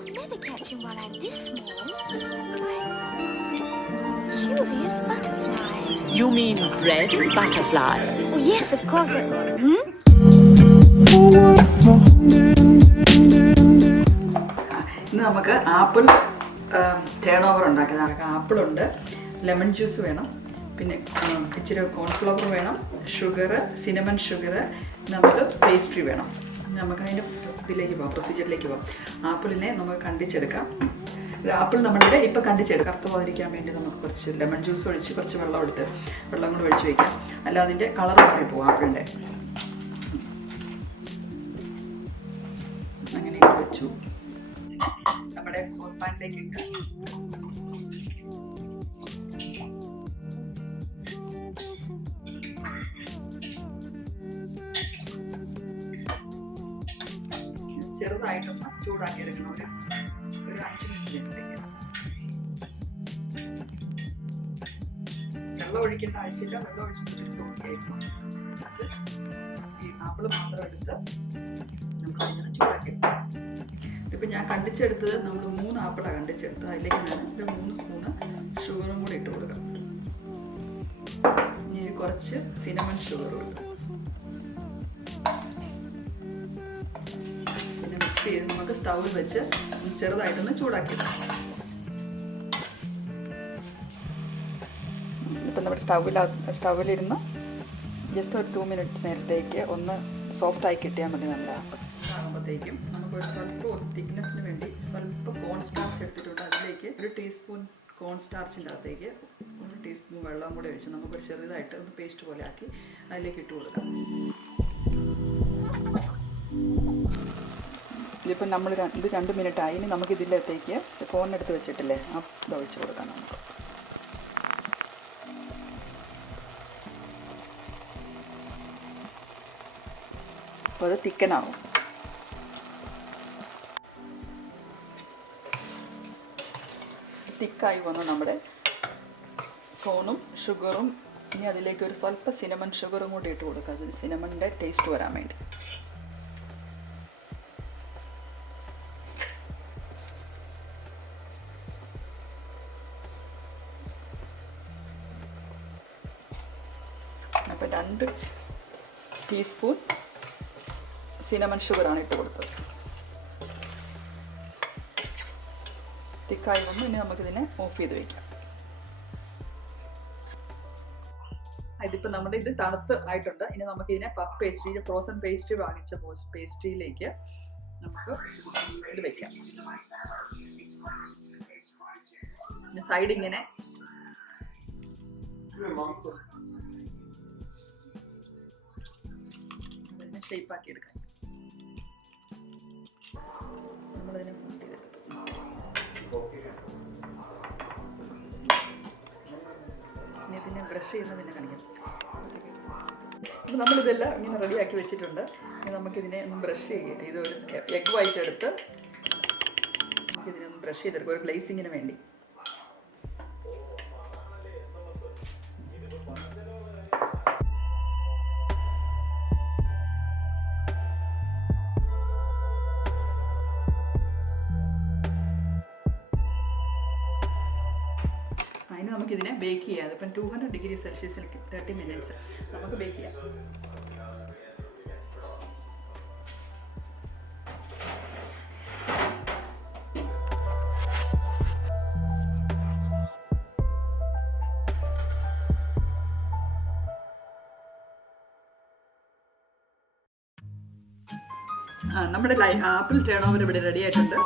I'll never catch him while I'm this small. Curious butterflies. You mean bread and butterflies? Oh, yes, of course. ഇന്ന് നമുക്ക് apple turn over ഉണ്ടാക്കാം. Apple ഉണ്ട്, lemon juice വേണം, പിന്നെ ഇച്ചിരി cornflour വേണം, sugar, cinnamon sugar, നമുക്ക് pastry വേണം. നമുക്ക് അതിൻ്റെ ഇതിലേക്ക് പോകാം, പ്രൊസീജിയറിലേക്ക് പോകാം. ആപ്പിളിനെ നമുക്ക് കണ്ടിച്ചെടുക്കാം. ആപ്പിൾ നമ്മളുടെ ഇപ്പോൾ കണ്ടിച്ചെടുക്കാം. കറുത്ത് പോകാതിരിക്കാൻ വേണ്ടി നമുക്ക് കുറച്ച് ലെമൺ ജ്യൂസ് ഒഴിച്ച് കുറച്ച് വെള്ളം കൂടെ ഒഴിച്ച് വയ്ക്കാം. അല്ല അതിൻ്റെ കളർ മാറിപ്പോകും ആപ്പിളിൻ്റെ. അങ്ങനെ വെച്ചു. നമ്മുടെ സോസ്പാനിലേക്ക് ഇട്ട് ചെറുതായിട്ടൊന്ന് ചൂടാക്കി എടുക്കണം. ഒരു 5 മിനിറ്റിലേക്ക്. വെള്ളം ഒഴിക്കേണ്ട ആവശ്യമില്ല. വെള്ളം ഒഴിച്ചിട്ട് സോക്കിയായിരിക്കും. അത് ഈ ആപ്പിൾ മാത്രം എടുത്ത് നമുക്ക് അതിനെ ചൂടാക്കി എടുക്കാം. ഇതിപ്പോൾ ഞാൻ കണ്ടിച്ചെടുത്തത് നമ്മൾ 3 ആപ്പിളാണ് കണ്ടിച്ചെടുത്തത്. അതിലേക്ക് ഞാൻ ഒരു 3 സ്പൂണ് ഷുഗറും കൂടി ഇട്ട് കൊടുക്കാം. ഇനി കുറച്ച് സിനമൺ ഷുഗർ കൊടുക്കാം. പിന്നെ മിക്സ് ചെയ്ത് നമുക്ക് സ്റ്റൗവിൽ വെച്ച് ചെറുതായിട്ടൊന്ന് ചൂടാക്കി എടുക്കാം. ഇപ്പം നമ്മുടെ സ്റ്റൗവിലിരുന്ന് ജസ്റ്റ് ഒരു 2 മിനിറ്റ്സ് നേരത്തേക്ക് ഒന്ന് സോഫ്റ്റായി കിട്ടിയാൽ മതി. നമ്മുടെ ആപ്പിൾ ആകുമ്പോഴത്തേക്കും നമുക്കൊരു സ്വല്പം തിക്നെസ്സിന് വേണ്ടി സ്വല്പം കോൺ സ്റ്റാർച്ച് എടുത്തിട്ടുണ്ട്. അതിലേക്ക് ഒരു ടീസ്പൂൺ കോൺ സ്റ്റാർച്ചിൻ്റെ അകത്തേക്ക് 1 ടീസ്പൂൺ വെള്ളം കൂടെ ഒഴിച്ച് നമുക്കൊരു ചെറുതായിട്ട് ഒന്ന് പേസ്റ്റ് പോലെ ആക്കി അതിലേക്ക് ഇട്ട് കൊടുക്കാം. ഇതിപ്പോൾ നമ്മൾ ഇത് 2 മിനിറ്റ് ആയി. ഇനി നമുക്ക് ഇതിലേക്ക് കോണെടുത്ത് വെച്ചിട്ടില്ലേ അത് ഒഴിച്ച് കൊടുക്കാം നമുക്ക്. അപ്പോൾ അത് തിക്കനാവും. തിക്കായി വന്നു നമ്മുടെ കോണും ഷുഗറും. ഇനി അതിലേക്ക് ഒരു സ്വല്പം സിനമൺ ഷുഗറും കൂടി ഇട്ട് കൊടുക്കുക. അത് സിനമണിൻ്റെ ടേസ്റ്റ് വരാൻ വേണ്ടി. അപ്പോൾ 2 ടീസ്പൂൺ സിനമൺ ഷുഗറാണ് ഇട്ട് കൊടുത്തത്. തിക്കായി വന്നു. ഇനി നമുക്കിതിനെ ഓഫ് ചെയ്ത് വയ്ക്കാം. ഇതിപ്പോൾ നമ്മുടെ ഇത് തണുത്ത് ആയിട്ടുണ്ട്. ഇനി നമുക്കിതിനെ പഫ് പേസ്ട്രി, ഫ്രോസൺ പേസ്ട്രി വാങ്ങിച്ച പേസ്ട്രിയിലേക്ക് നമുക്ക് ഇത് വയ്ക്കാം. സൈഡ് ഇങ്ങനെ ഷേപ്പാക്കി എടുക്കാം. നമ്മളതിനെ കൂട്ടി എടുക്കും. ഇനി ഇതിനെ ബ്രഷ് ചെയ്യുന്നതിനെ കാണിക്കാം. അപ്പോൾ നമ്മളിതെല്ലാം ഇങ്ങനെ റെഡിയാക്കി വെച്ചിട്ടുണ്ട്. ഇനി നമുക്കിതിനെ ഒന്ന് ബ്രഷ് ചെയ്യാം. ഇതൊരു എഗ് വൈറ്റ് എടുത്ത് നമുക്കിതിനെ ഒന്ന് ബ്രഷ് ചെയ്തെടുക്കും, ഒരു ഗ്ലേസിങ്ങിന് വേണ്ടി. അതിന് നമുക്കിതിനെ ബേക്ക് ചെയ്യാം. അതിപ്പം 200 ഡിഗ്രി സെൽഷ്യസിൽ 30 മിനിറ്റ്സ് നമുക്ക് ബേക്ക് ചെയ്യാം. നമ്മുടെ ആപ്പിൾ ടേൺ ഓവർ ഇവിടെ റെഡി ആയിട്ടുണ്ട്.